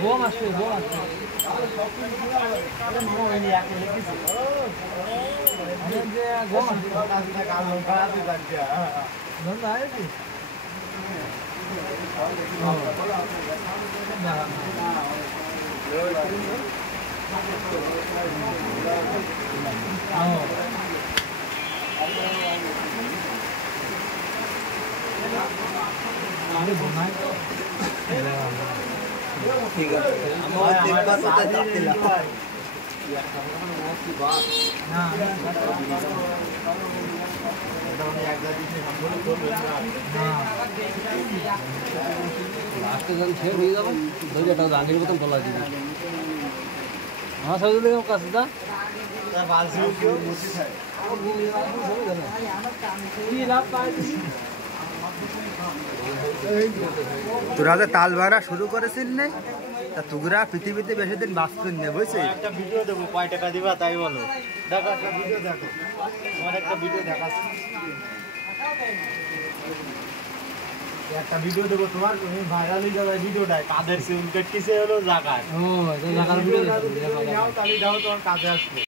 Bomb আসছে ঠিক আছে আমার তিনবার সাথে চাপছিলাম লাস্টে যখন শেষ হয়ে যাবে ধৈর্যটা আগের মতন তোলা দিবি আমার সাথে কাছে যা তোরা যে তাল ভাড়া শুরু করেছিস না তা তোরা পৃথিবীতে বেশি দিন বাঁচতেন না বুঝছিস? একটা ভিডিও দেবো, কয় টাকা দিবা তাই বলো। দেখো একটা ভিডিও দেখো, আমার একটা ভিডিও দেখাচ্ছি, একটা ভিডিও দেবো তোমার, তুমি ভাইরাল হয়ে যাবে ভিডিওটায়। কাদের সিম কেটে হলো জায়গায়, ও জায়গার ভিডিও তাহলে দাও তোমার কাজে আসবে।